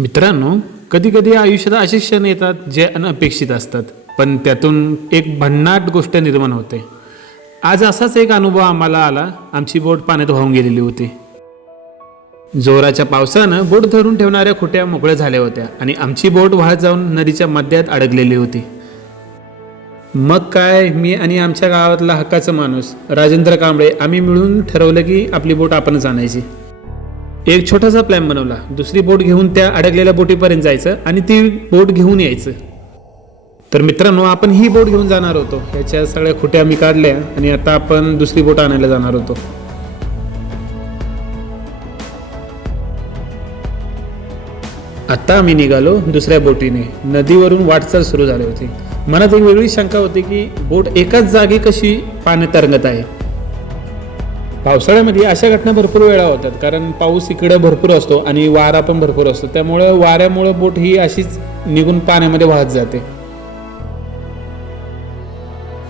मित्रांनो कधीकधी आयुष्यात असे क्षण येतात जे अनपेक्षित असतात पण त्यातून एक भन्नाट गोष्ट निर्माण होते. आज असाच एक अनुभव आम्हाला आला. आमची बोट पाण्यात वाहून गेलेली होती. जोराच्या पावसानं बोट धरून ठेवणाऱ्या खुट्या मोकळ्या झाल्या होत्या आणि आमची बोट वाहत जाऊन नदीच्या मध्यात अडकलेली होती. मग काय मी आणि आमच्या गावातला हक्काचा माणूस राजेंद्र कांबळे आम्ही मिळून ठरवलं की आपली बोट आपणच आणायची. एक छोटासा प्लॅन बनवला. दुसरी बोट घेऊन त्या अडकलेल्या बोटीपर्यंत जायचं आणि ती बोट घेऊन यायचं. तर मित्रांनो आपण ही बोट घेऊन जाणार होतो. ह्याच्या सगळ्या खुट्या मी काढल्या आणि आता आपण दुसरी बोट आणायला जाणार होतो. आता आम्ही निघालो दुसऱ्या बोटीने. नदीवरून वाटचाल सुरू झाली होती. मनात एक वेगळी शंका होती की बोट एकाच जागी कशी पाण्यात तरंगत आहे? पावसाळ्यामध्ये अशा घटना भरपूर वेळा होतात कारण पाऊस इकडे भरपूर असतो आणि वारा पण भरपूर असतो. त्यामुळे वाऱ्यामुळं बोट ही अशीच निघून पाण्यामध्ये वाहत जाते.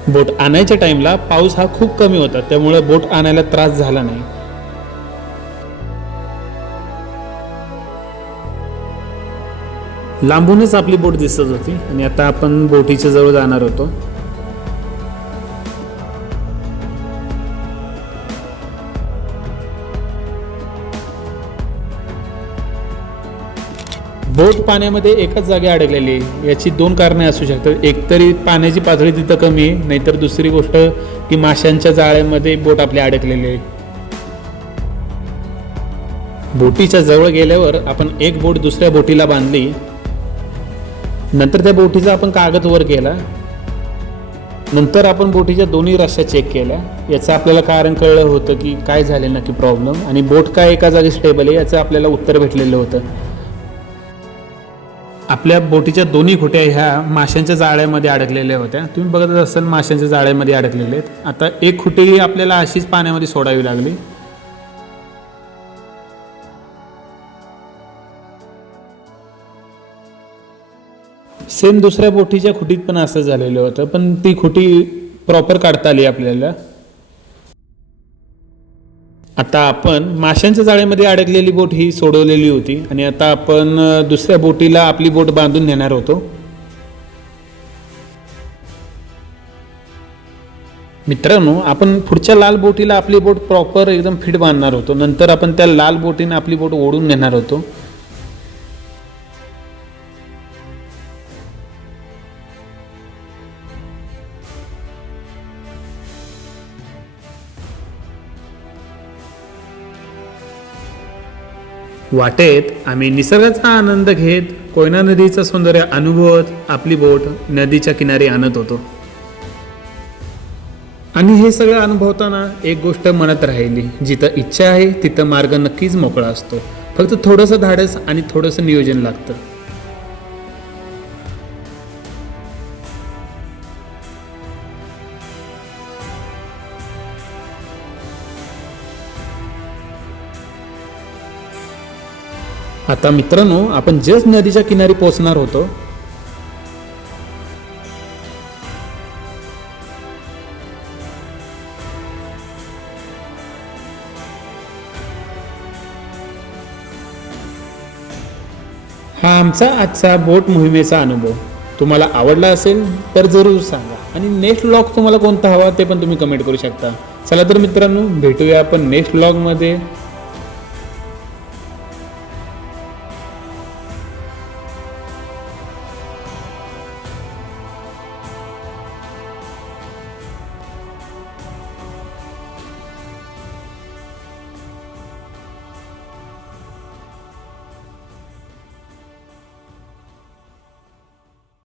बोट आणायच्या टाइमला पाऊस हा खूप कमी होता त्यामुळे बोट आणायला त्रास झाला नाही. लांबूनच आपली बोट दिसत होती आणि आता आपण बोटीच्या जवळ जाणार होतो. बोट पाण्यामध्ये एकाच जागी अडकलेली आहे. याची दोन कारणे असू शकतात. एकतरी पाण्याची पातळी तिथं कमी आहे नाहीतर दुसरी गोष्ट की माशांच्या जाळ्यामध्ये बोट आपली अडकलेली आहे. बोटीच्या जवळ गेल्यावर आपण एक बोट दुसऱ्या बोटीला बांधली. नंतर त्या बोटीचा आपण कागद वर केला. नंतर आपण बोटीच्या दोन्ही रश्या चेक केल्या. याचं आपल्याला कारण कळलं होतं की काय झाले नक्की प्रॉब्लेम आणि बोट काय एका जागी स्टेबल आहे याचं आपल्याला उत्तर भेटलेलं होतं. आपल्या बोटीच्या दोन्ही खोट्या ह्या माशांच्या जाळ्यामध्ये अडकलेल्या होत्या. तुम्ही बघत असाल माशांच्या जाळ्यामध्ये अडकलेले आहेत. आता एक खुटी आपल्याला अशीच पाण्यामध्ये सोडावी लागली. सेम दुसऱ्या बोटीच्या खुटीत पण असं झालेलं होतं पण ती खुटी प्रॉपर काढता आली आपल्याला. आता आपण माशांच्या जाळ्यामध्ये अडकलेली बोट ही सोडवलेली होती आणि आता आपण दुसऱ्या बोटीला आपली बोट बांधून नेणार होतो. मित्रांनो आपण पुढच्या लाल बोटीला आपली बोट प्रॉपर एकदम फिट बांधणार होतो. नंतर आपण त्या लाल बोटीने आपली बोट ओढून नेणार होतो. वाटेत आम्ही निसर्गाचा आनंद घेत कोयना नदीचं सौंदर्य अनुभवत आपली बोट नदीच्या किनारी आणत होतो. आणि हे सगळं अनुभवताना एक गोष्ट मनात राहिली. जिथं इच्छा आहे तिथं मार्ग नक्कीच मोकळा असतो. फक्त थोडंसं धाडस आणि थोडंसं नियोजन लागतं. आता मित्रांनो आपण जस्ट नदीच्या किनारी पोहोचणार होतो. हा आमचा आजचा बोट मोहिमेचा अनुभव. तुम्हाला आवडला असेल तर जरूर सांगा. आणि नेक्स्ट लॉग तुम्हाला कोणता हवा ते पण तुम्ही कमेंट करू शकता. चला तर मित्रांनो भेटूया आपण नेक्स्ट लॉगमध्ये